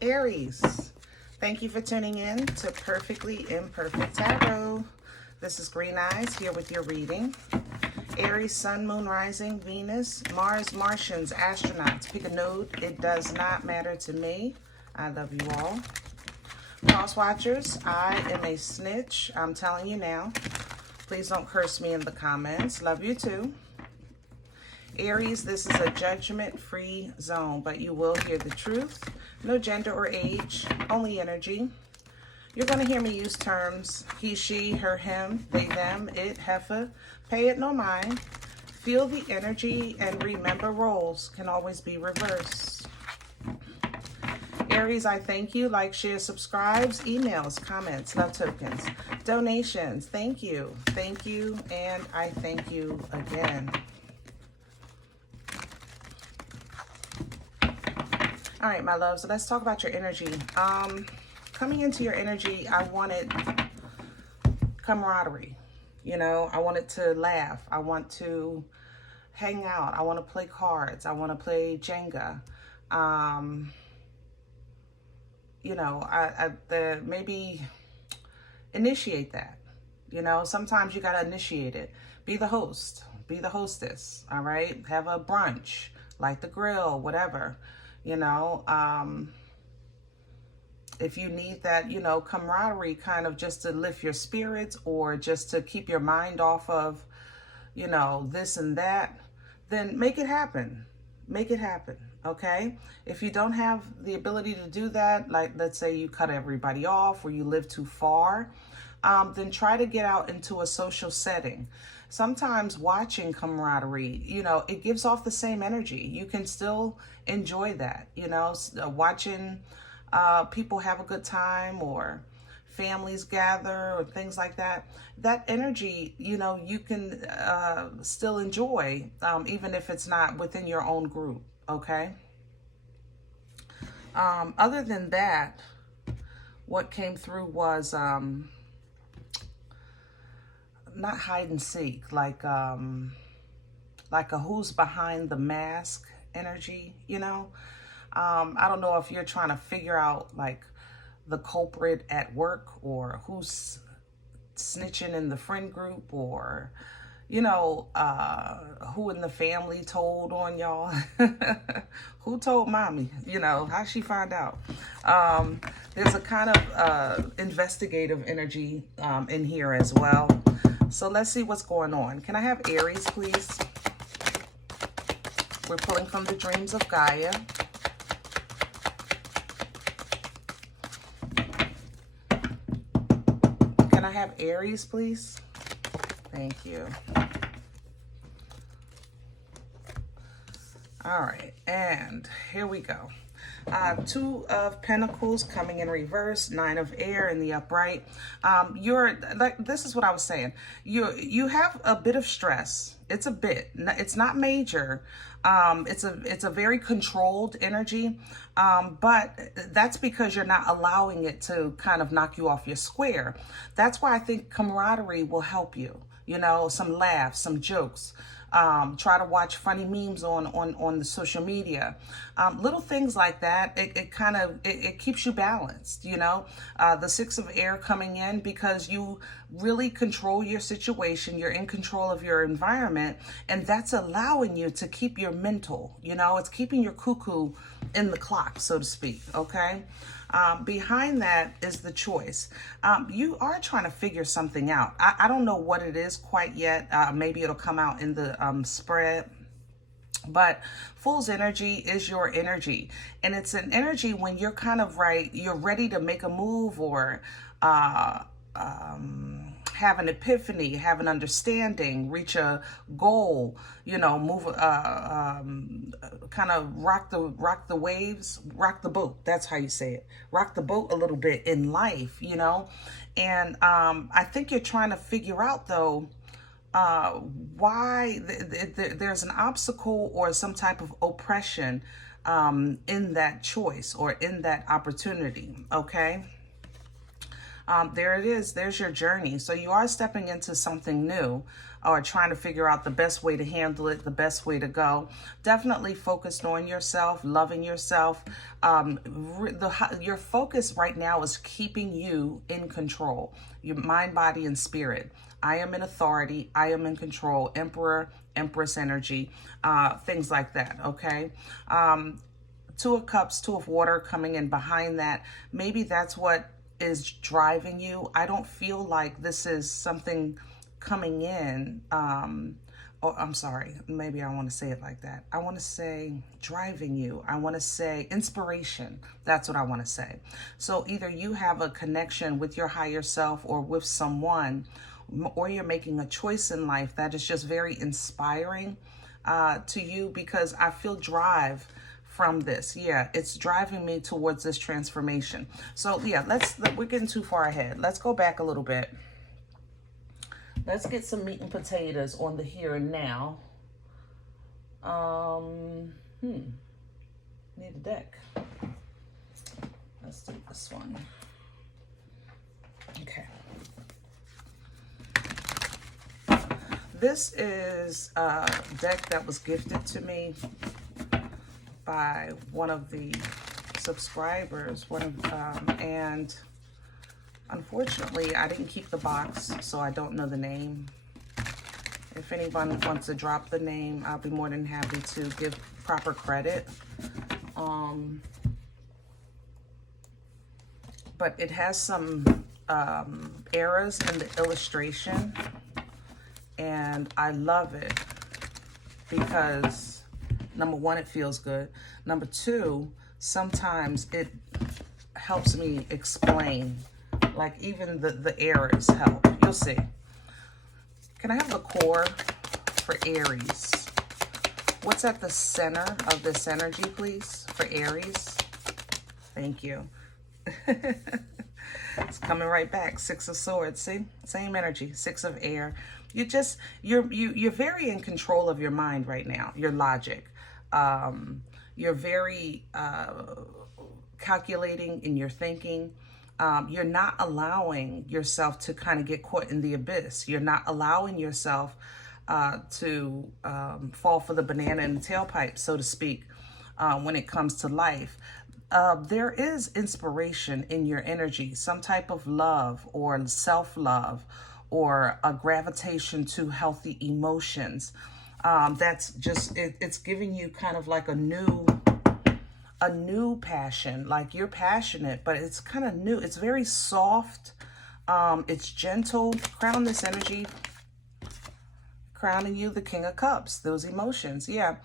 Aries, thank you for tuning in to Perfectly Imperfect Tarot. This is Green Eyes here with your reading. Aries, Sun, Moon, Rising, Venus, Mars, Martians, astronauts. Pick a node. It does not matter to me. I love you all. Cross watchers, I am a snitch. I'm telling you now. Please don't curse me in the comments. Love you too. Aries, this is a judgment-free zone, but you will hear the truth. No gender or age, only energy. You're going to hear me use terms he, she, her, him, they, them, it, heifer. Pay it no mind. Feel the energy and remember roles can always be reversed. Aries, I thank you. Like, share, subscribes, emails, comments, love tokens, donations. Thank you, and I thank you again. All right, my loves, so let's talk about your energy. Coming into your energy, I wanted camaraderie. You know, I wanted to laugh. I want to hang out. I want to play cards. I want to play Jenga. You know, maybe initiate that. You know, sometimes you got to initiate it. Be the host. Be the hostess. All right? Have a brunch, light the grill, whatever. You know, if you need that, you know, camaraderie kind of just to lift your spirits or just to keep your mind off of, you know, this and that, then make it happen. Make it happen, okay? If you don't have the ability to do that, like let's say you cut everybody off or you live too far, then try to get out into a social setting. Sometimes watching camaraderie, you know, it gives off the same energy. You can still enjoy that, you know, watching people have a good time or families gather or things like that. That energy, you know, you can still enjoy, even if it's not within your own group, okay? Other than that, what came through was not hide and seek, like a who's behind the mask energy, you know? I don't know if you're trying to figure out like the culprit at work or who's snitching in the friend group or, you know, who in the family told on y'all. Who told mommy, you know, how she find out. There's a kind of investigative energy in here as well. So let's see what's going on. Can I have Aries, please? We're pulling from the Dreams of Gaia. Can I have Aries, please? Thank you. All right, and here we go. Two of Pentacles coming in reverse, Nine of Air in the upright. You're like, this is what I was saying. You have a bit of stress. It's a bit. It's not major. It's a very controlled energy, but that's because you're not allowing it to kind of knock you off your square. That's why I think camaraderie will help you. You know, some laughs, some jokes. Try to watch funny memes on the social media. Little things like that, it keeps you balanced, you know. The Six of Air coming in because you really control your situation. You're in control of your environment, and that's allowing you to keep your mental, you know, it's keeping your cuckoo in the clock, so to speak, okay? Behind that is the choice. You are trying to figure something out. I don't know what it is quite yet. Maybe it'll come out in the spread. But Fool's energy is your energy. And it's an energy when you're kind of you're ready to make a move or have an epiphany, have an understanding, reach a goal, you know, move, kind of rock the waves, rock the boat. That's how you say it. Rock the boat a little bit in life, you know. And I think you're trying to figure out, though, why there's an obstacle or some type of oppression in that choice or in that opportunity, okay? There it is. There's your journey. So you are stepping into something new, or trying to figure out the best way to handle it, the best way to go. Definitely focused on yourself, loving yourself. Your focus right now is keeping you in control, your mind, body, and spirit. I am in authority. I am in control. Emperor, Empress energy, things like that, okay? Two of Cups, Two of Water coming in behind that. Maybe that's what is driving you. I don't feel like this is something coming in. Oh, I'm sorry. Maybe I want to say it like that. I want to say driving you. I want to say inspiration. That's what I want to say. So either you have a connection with your higher self or with someone, or you're making a choice in life that is just very inspiring to you, because I feel drive from this. Yeah, it's driving me towards this transformation. So yeah, we're getting too far ahead. Let's go back a little bit. Let's get some meat and potatoes on the here and now. Need a deck. Let's do this one. Okay. This is a deck that was gifted to me by one of the subscribers, and unfortunately I didn't keep the box, so I don't know the name. If anyone wants to drop the name, I'll be more than happy to give proper credit. But it has some errors in the illustration, and I love it because number one, it feels good. Number two, sometimes it helps me explain. Like even the errors help. You'll see. Can I have the core for Aries? What's at the center of this energy, please, for Aries? Thank you. It's coming right back. Six of Swords. See? Same energy. Six of Air. You're very in control of your mind right now. Your logic. You're very calculating in your thinking. You're not allowing yourself to kind of get caught in the abyss. You're not allowing yourself to fall for the banana in the tailpipe, so to speak, when it comes to life. There is inspiration in your energy, some type of love or self-love, or a gravitation to healthy emotions. That's just, it's giving you kind of like a new passion. Like you're passionate, but it's kind of new. It's very soft. It's gentle. Crown this energy. Crowning you the King of Cups, those emotions. Yeah.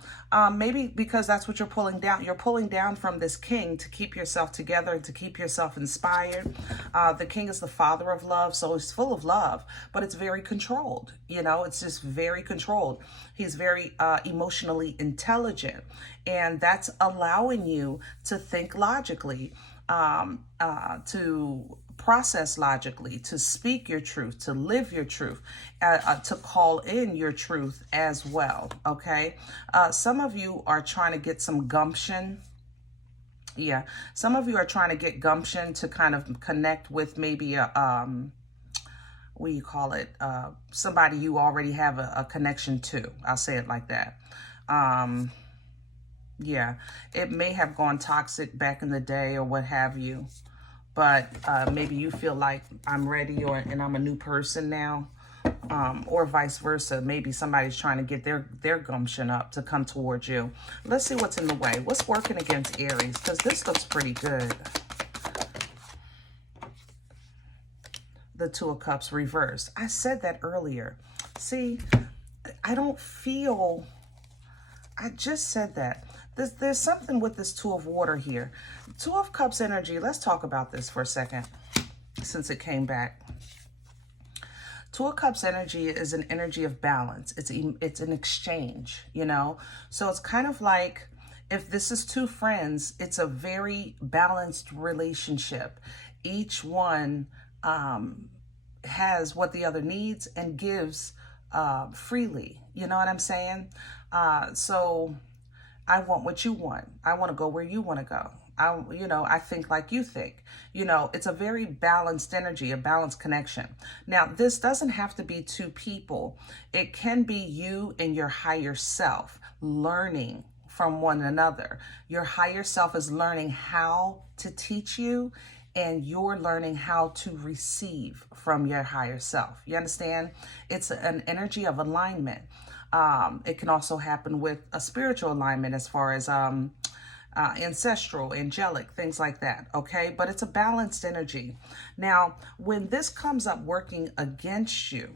Maybe because that's what you're pulling down. You're pulling down from this king to keep yourself together and to keep yourself inspired. The king is the father of love, so he's full of love, but it's very controlled. You know, it's just very controlled. He's very emotionally intelligent, and that's allowing you to think logically, to process logically, to speak your truth, to live your truth, to call in your truth as well, okay? Some of you are trying to get some gumption. Yeah, some of you are trying to get gumption to kind of connect with maybe a, what do you call it? Somebody you already have a connection to. I'll say it like that. Yeah, it may have gone toxic back in the day or what have you. But maybe you feel like I'm ready, and I'm a new person now, or vice versa. Maybe somebody's trying to get their gumption up to come towards you. Let's see what's in the way. What's working against Aries? Because this looks pretty good. The Two of Cups reversed. I said that earlier. See, I don't feel... I just said that. There's something with this Two of Water here. Two of Cups energy. Let's talk about this for a second, since it came back. Two of Cups energy is an energy of balance. It's an exchange, you know? So it's kind of like, if this is two friends, it's a very balanced relationship. Each one has what the other needs and gives freely. You know what I'm saying? So I want what you want. I want to go where you want to go. I think like you think. It's a very balanced energy, a balanced connection. Now, this doesn't have to be two people. It can be you and your higher self learning from one another. Your higher self is learning how to teach you, and you're learning how to receive from your higher self. You understand? It's an energy of alignment. It can also happen with a spiritual alignment as far as ancestral, angelic, things like that, okay? But it's a balanced energy. Now, when this comes up working against you,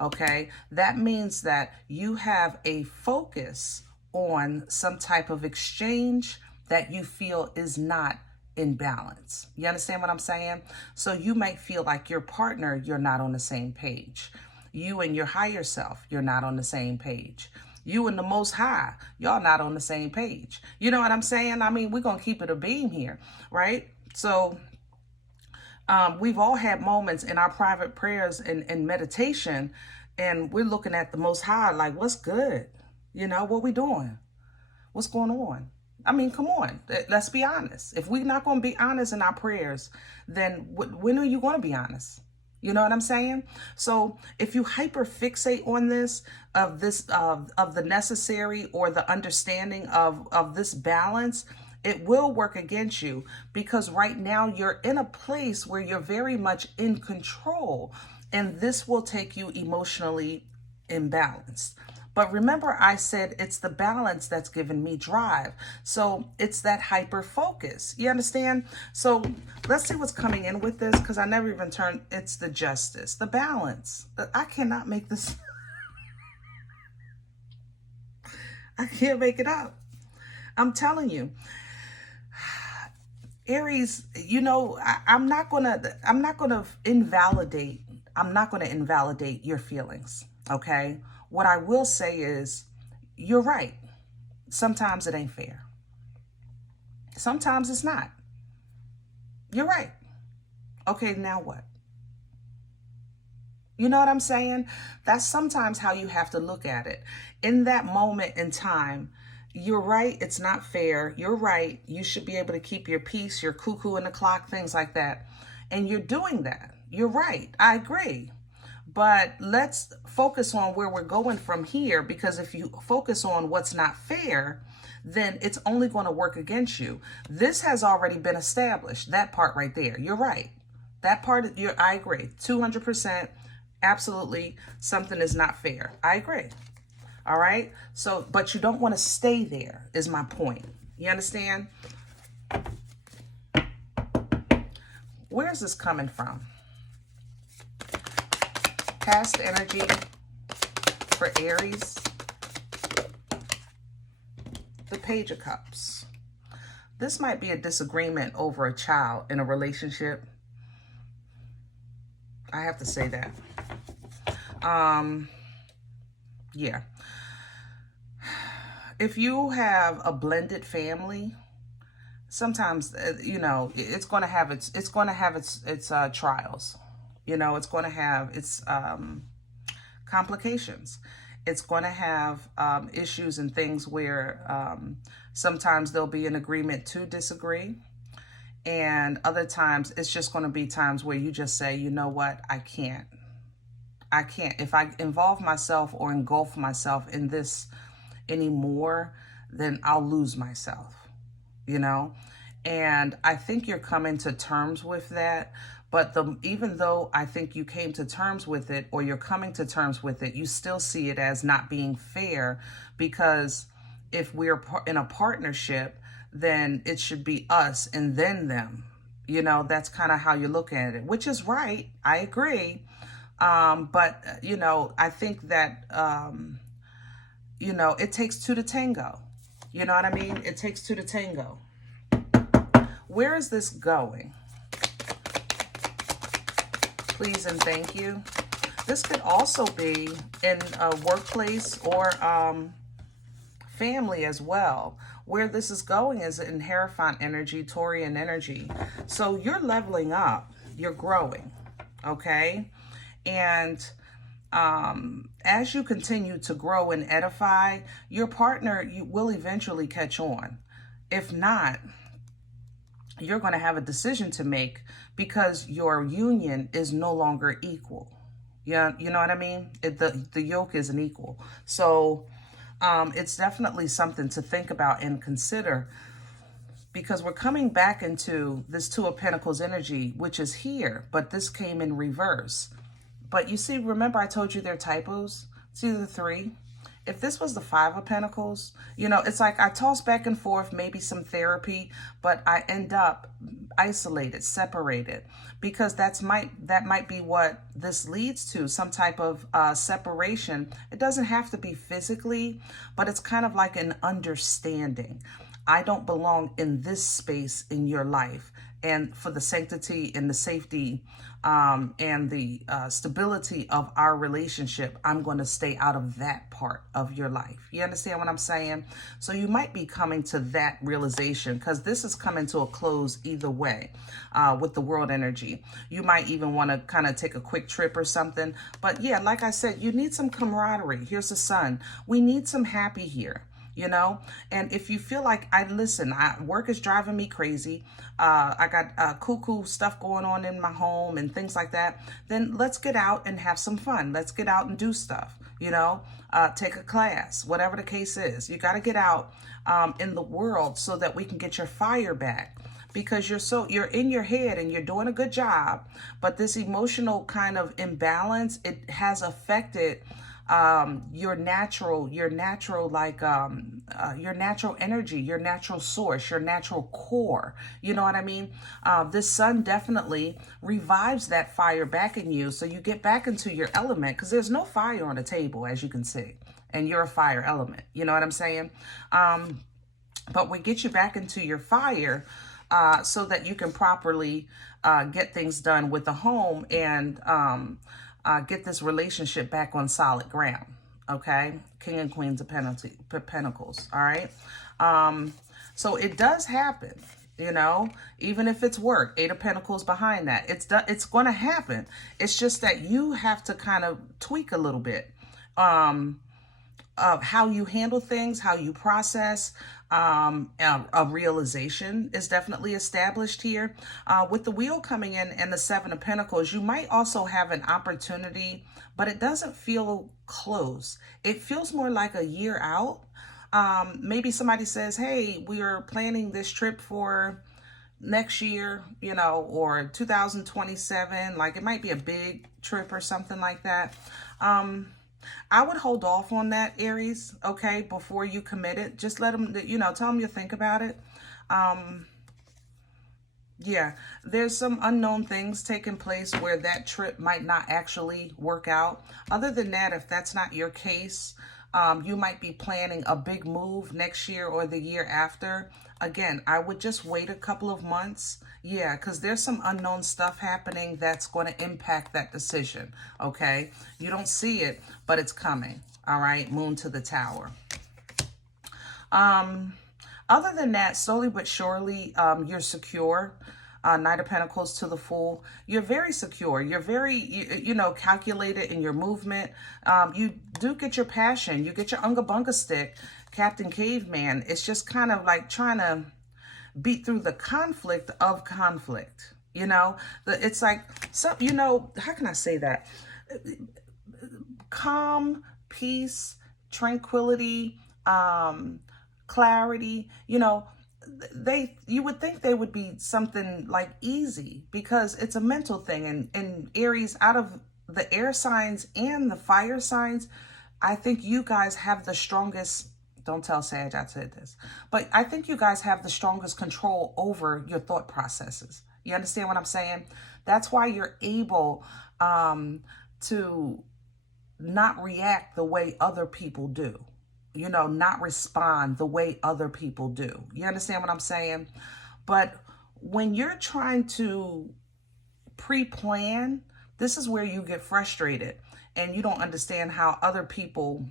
okay, that means that you have a focus on some type of exchange that you feel is not in balance. You understand what I'm saying? So you might feel like your partner, you're not on the same page. You and your higher self, you're not on the same page. You and the Most High, y'all not on the same page. You know what I'm saying? I mean, we're going to keep it a beam here, right? So we've all had moments in our private prayers and meditation, and we're looking at the Most High like, what's good? What we doing? What's going on? I mean, come on, let's be honest. If we're not going to be honest in our prayers, then when are you going to be honest? You know what I'm saying? So if you hyper fixate on this, of the necessary or the understanding of this balance, it will work against you, because right now you're in a place where you're very much in control, and this will take you emotionally imbalanced. But remember, I said it's the balance that's given me drive. So it's that hyper focus. You understand? So let's see what's coming in with this, because I never even turned. It's the justice, the balance. I cannot make this. I can't make it up. I'm telling you. Aries, I'm not gonna invalidate your feelings, okay? What I will say is, you're right. Sometimes it ain't fair. Sometimes it's not. You're right. Okay, now what? You know what I'm saying? That's sometimes how you have to look at it. In that moment in time, you're right, it's not fair. You're right. You should be able to keep your peace, your cuckoo in the clock, things like that. And you're doing that. You're right. I agree. But let's focus on where we're going from here, because if you focus on what's not fair, then it's only going to work against you. This has already been established, that part right there. You're right. That part, I agree. 200%, absolutely, something is not fair. I agree. All right? So, but you don't want to stay there, is my point. You understand? Where is this coming from? Past energy for Aries. The Page of Cups. This might be a disagreement over a child in a relationship. I have to say that. Yeah. If you have a blended family, sometimes it's going to have its trials. It's going to have its complications. It's going to have issues and things where sometimes there'll be an agreement to disagree. And other times it's just going to be times where you just say, you know what, I can't. If I involve myself or engulf myself in this anymore, then I'll lose myself, And I think you're coming to terms with that. But even though I think you came to terms with it, or you're coming to terms with it, you still see it as not being fair, because if we're in a partnership, then it should be us and then them. That's kind of how you look at it, which is right. I agree. But, I think that, it takes two to tango. You know what I mean? It takes two to tango. Where is this going? Please and thank you. This could also be in a workplace or family as well. Where this is going is in Hierophant energy, Taurian energy. So you're leveling up. You're growing. Okay? And as you continue to grow and edify, your partner, you will eventually catch on. If not, you're going to have a decision to make because your union is no longer equal. Yeah, you know what I mean? The yoke isn't equal. So it's definitely something to think about and consider, because we're coming back into this Two of Pentacles energy, which is here, but this came in reverse. But you see, remember I told you they're typos? See the 3? If this was the 5 of Pentacles, you know, it's like I toss back and forth, maybe some therapy, but I end up isolated, separated, because that might be what this leads to, some type of separation. It doesn't have to be physically, but it's kind of like an understanding. I don't belong in this space in your life. And for the sanctity and the safety and the stability of our relationship, I'm going to stay out of that part of your life. You understand what I'm saying? So you might be coming to that realization, because this is coming to a close either way with the world energy. You might even want to kind of take a quick trip or something. But yeah, like I said, you need some camaraderie. Here's the sun. We need some happy here. You know, and if you feel like work is driving me crazy, I got cuckoo stuff going on in my home and things like that, then let's get out and have some fun. Let's get out and do stuff, you know, take a class, whatever the case is. You got to get out in the world so that we can get your fire back, because you're in your head and you're doing a good job, but this emotional kind of imbalance, it has affected your natural energy, your natural source, your natural core. You know what I mean? This sun definitely revives that fire back in you, so you get back into your element, because there's no fire on the table, as you can see, and you're a fire element. You know what I'm saying? But we get you back into your fire so that you can properly get things done with the home and get this relationship back on solid ground. Okay, King and Queens of Pentacles. All right. So it does happen, you know, even if it's work. 8 of Pentacles behind that. It's going to happen. It's just that you have to kind of tweak a little bit of how you handle things, how you process. A realization is definitely established here. With the Wheel coming in and the 7 of Pentacles, you might also have an opportunity, but it doesn't feel close. It feels more like a year out. Maybe somebody says, hey, we are planning this trip for next year, you know, or 2027. Like, it might be a big trip or something like that. I would hold off on that, Aries, okay, before you commit it. Just let them, you know, tell them you think about it. Yeah, there's some unknown things taking place where that trip might not actually work out. Other than that, if that's not your case, you might be planning a big move next year or the year after. Again, I would just wait a couple of months. Yeah, because there's some unknown stuff happening that's going to impact that decision, okay? You don't see it, but it's coming, all right? Moon to the Tower. Other than that, slowly but surely, you're secure. Knight of Pentacles to the Fool. You're very secure. You're very, you know, calculated in your movement. You do get your passion. You get your unga bunga stick, Captain Caveman. It's just kind of like trying to beat through the conflict of conflict. You know, it's like, so, you know, how can I say that? Calm, peace, tranquility, clarity, you know, you would think they would be something like easy, because it's a mental thing. And Aries, out of the air signs and the fire signs, I think you guys have the strongest, don't tell Sage I said this, but I think you guys have the strongest control over your thought processes. You understand what I'm saying? That's why you're able to not react the way other people do. You know, not respond the way other people do. You understand what I'm saying? But when you're trying to pre-plan, this is where you get frustrated and you don't understand how other people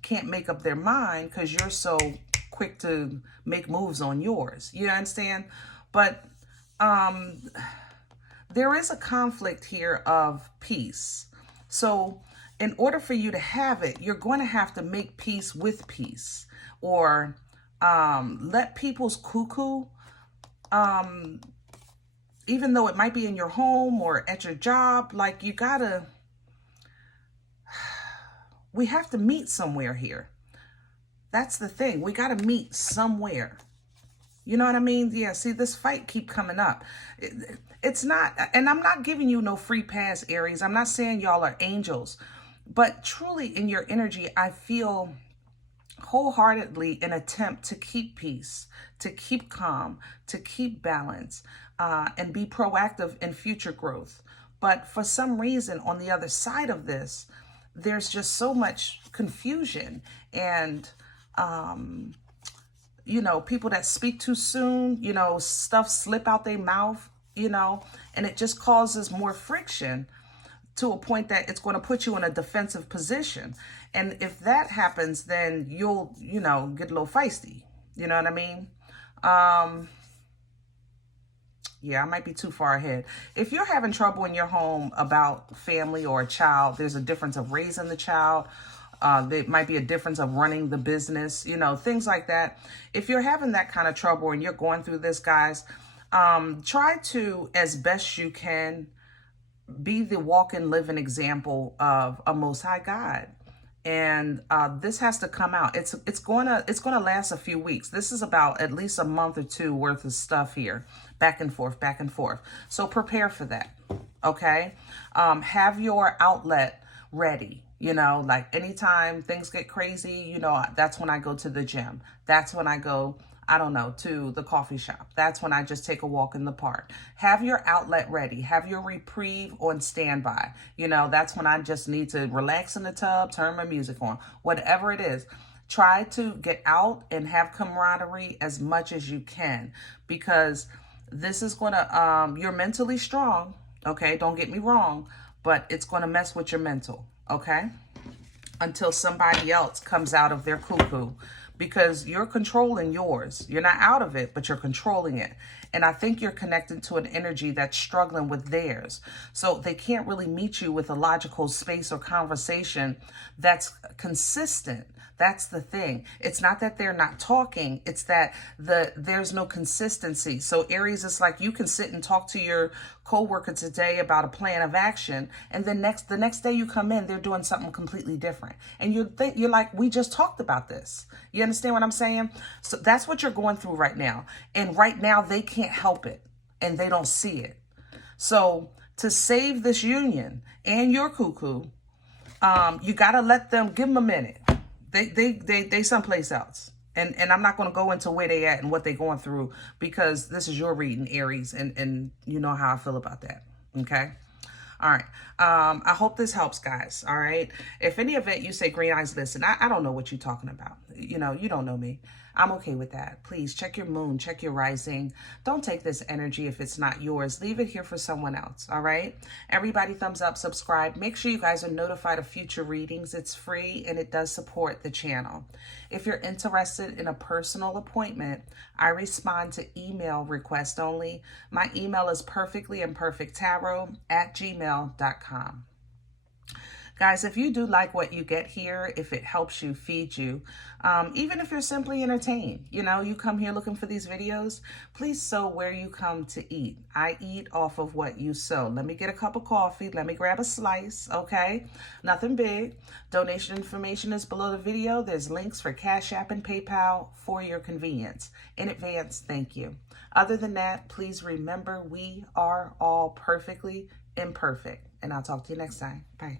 can't make up their mind because you're so quick to make moves on yours. You understand? But there is a conflict here of peace. So in order for you to have it, you're going to have to make peace with peace, or let people's cuckoo even though it might be in your home or at your job, like we have to meet somewhere here. That's the thing. We got to meet somewhere. You know what I mean? Yeah, see, this fight keep coming up. It's not, and I'm not giving you no free pass, Aries. I'm not saying y'all are angels. But truly in your energy, I feel wholeheartedly an attempt to keep peace, to keep calm, to keep balance, and be proactive in future growth. But for some reason, on the other side of this, there's just so much confusion and, you know, people that speak too soon, you know, stuff slip out their mouth, you know, and it just causes more friction to a point that it's going to put you in a defensive position. And if that happens, then you'll, you know, get a little feisty. You know what I mean? Yeah, I might be too far ahead. If you're having trouble in your home about family or a child, there's a difference of raising the child. There might be a difference of running the business, you know, things like that. If you're having that kind of trouble and you're going through this, guys, try to, as best you can, be the walk-in living example of a Most High God. And this has to come out. It's gonna last a few weeks. This is about at least a month or two worth of stuff here, back and forth, back and forth. So prepare for that. Okay, have your outlet ready. You know, like anytime things get crazy, you know, that's when I go to the gym. That's when I go, I don't know, to the coffee shop. That's when I just take a walk in the park. Have your outlet ready. Have your reprieve on standby. You know, that's when I just need to relax in the tub, turn my music on, whatever it is. Try to get out and have camaraderie as much as you can, because this is going to, you're mentally strong. Okay, don't get me wrong, but it's going to mess with your mental. Okay, until somebody else comes out of their cuckoo, because you're controlling yours. You're not out of it, but you're controlling it. And I think you're connected to an energy that's struggling with theirs. So they can't really meet you with a logical space or conversation that's consistent. That's the thing. It's not that they're not talking. It's that there's no consistency. So Aries, it's like you can sit and talk to your coworker today about a plan of action, and then the next day you come in, they're doing something completely different. And you're like, we just talked about this. You understand what I'm saying? So that's what you're going through right now. And right now they can't help it, and they don't see it. So to save this union and your cuckoo, you got to let them, give them a minute. They someplace else. And I'm not going to go into where they at and what they're going through, because this is your reading, Aries, and you know how I feel about that. Okay? All right. I hope this helps, guys. All right. If any event you say, Green Eyes, listen, I don't know what you're talking about. You know, you don't know me. I'm okay with that. Please check your moon, check your rising. Don't take this energy if it's not yours. Leave it here for someone else. All right. Everybody, thumbs up, subscribe. Make sure you guys are notified of future readings. It's free and it does support the channel. If you're interested in a personal appointment, I respond to email request only. My email is perfectlyimperfecttarot@gmail.com. Guys, if you do like what you get here, if it helps you, feed you, even if you're simply entertained, you know, you come here looking for these videos, please sow where you come to eat. I eat off of what you sow. Let me get a cup of coffee. Let me grab a slice, okay? Nothing big. Donation information is below the video. There's links for CashApp and PayPal for your convenience. In advance, thank you. Other than that, please remember we are all perfectly imperfect. And I'll talk to you next time. Bye.